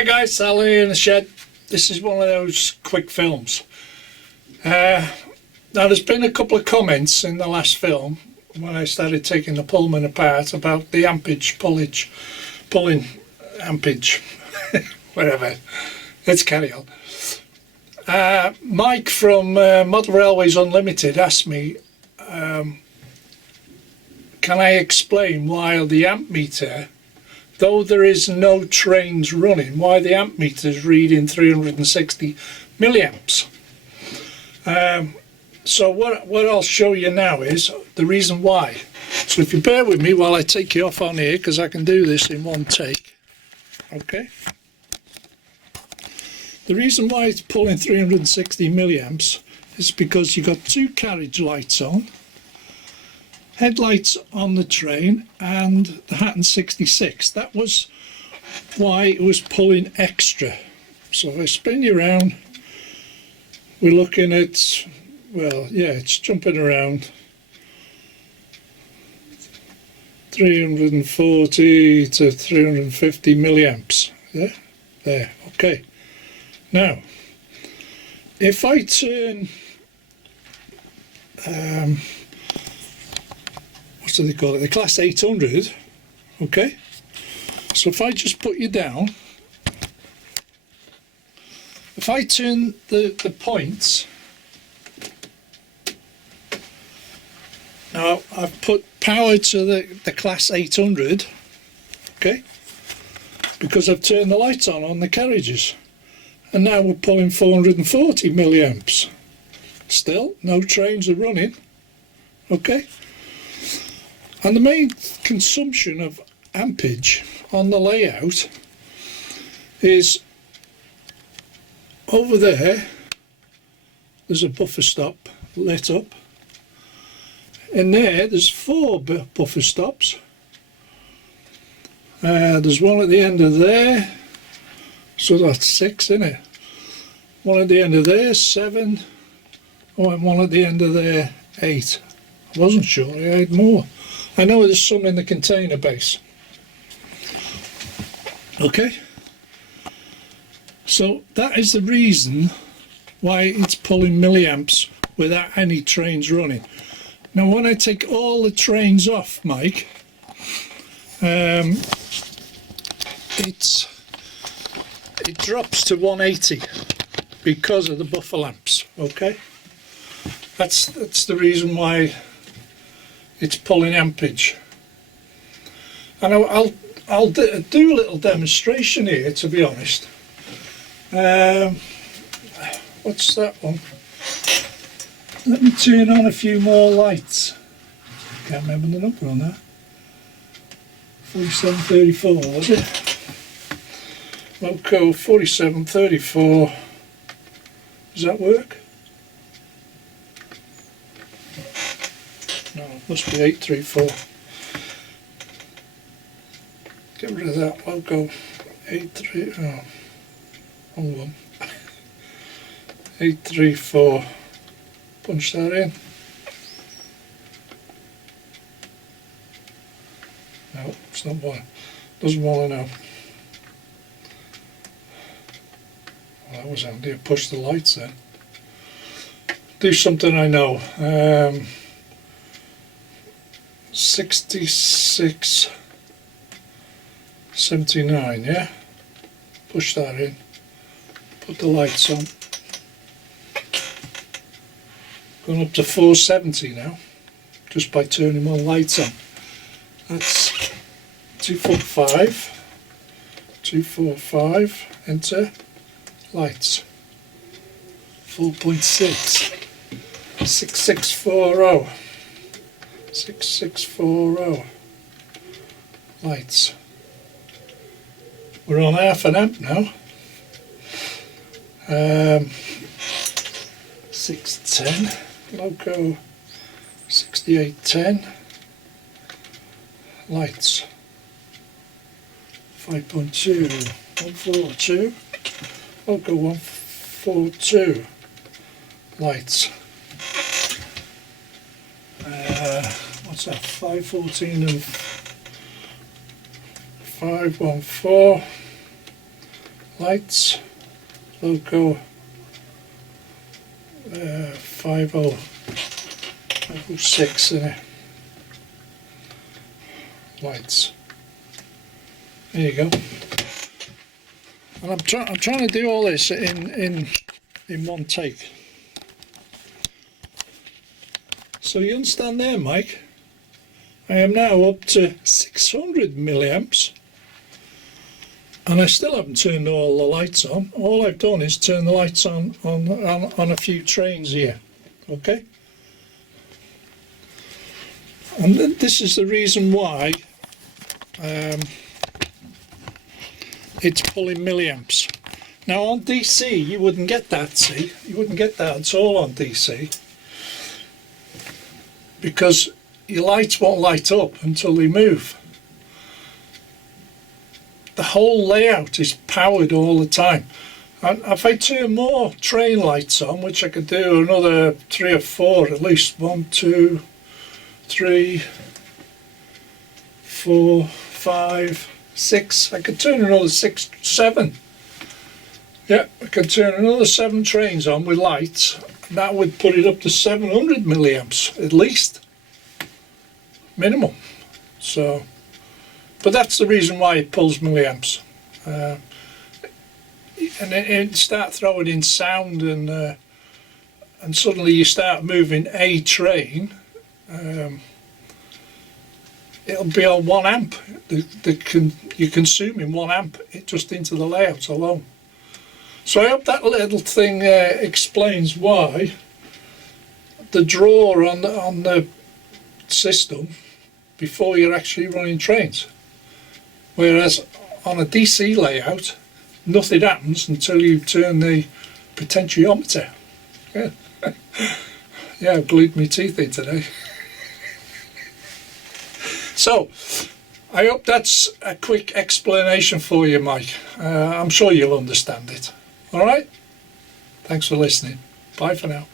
Hi guys, Sally in the shed. This is one of those quick films. Now there's been a couple of comments in the last film when I started taking the Pullman apart about the ampage, pulling ampage, whatever. Let's carry on. Mike from Model Railways Unlimited asked me, can I explain why the amp meter, though there is no trains running, why the amp meter is reading 360 milliamps. So what I'll show you now is the reason why. So if you bear with me while I take you off on here, because I can do this in one take. Okay. The reason why it's pulling 360 milliamps is because you've got two carriage lights on, headlights on the train, and the Hatton 66. That was why it was pulling extra. So if I spin you around, we're looking at, well, yeah, it's jumping around 340 to 350 milliamps. Yeah, there, okay. Now, if I turn, what do they call it? The class 800, okay? So if I just put you down, if I turn the points, now I've put power to the class 800, okay? Because I've turned the lights on the carriages. And now we're pulling 440 milliamps. Still, no trains are running, okay? And the main consumption of ampage on the layout is over there. There's a buffer stop lit up. In there's 4 buffer stops. There's one at the end of there. So that's 6, isn't it? One at the end of there, 7. Oh, and one at the end of there, 8. I wasn't sure, I had more. I know there's some in the container base. Okay? So that is the reason why it's pulling milliamps without any trains running. Now when I take all the trains off, Mike, it drops to 180 because of the buffer lamps. Okay, that's the reason why it's pulling ampage. And I'll do a little demonstration here, to be honest. What's that one? Let me turn on a few more lights. Can't remember the number on that. 4734, was it? Loco 4734. Does that work? No, it must be 834. Get rid of that. Loco 83. Oh, wrong one. 834. Punch that in. No, it's not one. Doesn't want to know. Well, that was handy. I pushed the lights then. Do something I know. 6679, yeah? Push that in. Put the lights on. Going up to 470 now, just by turning my lights on. That's 245, 245, enter, lights, 4.6, 6640, 6640, lights. We're on half an amp now. 610, Loco 6810, lights 5.2, 142, Loco 142, lights. What's that? 514 and 514, lights, logo 506 in it. Lights. There you go. And I'm trying to do all this in one take. So you understand there, Mike? I am now up to 600 milliamps, and I still haven't turned all the lights on. All I've done is turn the lights on a few trains here. Okay. And this is the reason why it's pulling milliamps. Now on DC you wouldn't get that, see? You wouldn't get that at all on DC, because your lights won't light up until they move. The whole layout is powered all the time. And if I turn more train lights on, which I could do another 3 or 4 at least, 1, 2, 3, 4, 5, 6, I could turn another 6, 7. Yeah, I could turn another 7 trains on with lights, and that would put it up to 700 milliamps at least, minimum. So, but that's the reason why it pulls milliamps. And then start throwing in sound, and suddenly you start moving a train. It'll be on 1 amp. You're consuming 1 amp just into the layout alone. So I hope that little thing explains why the draw on the system before you're actually running trains. Whereas on a DC layout, nothing happens until you turn the potentiometer. Yeah, yeah, I've glued my teeth in today. So, I hope that's a quick explanation for you, Mike. I'm sure you'll understand it. Alright? Thanks for listening. Bye for now.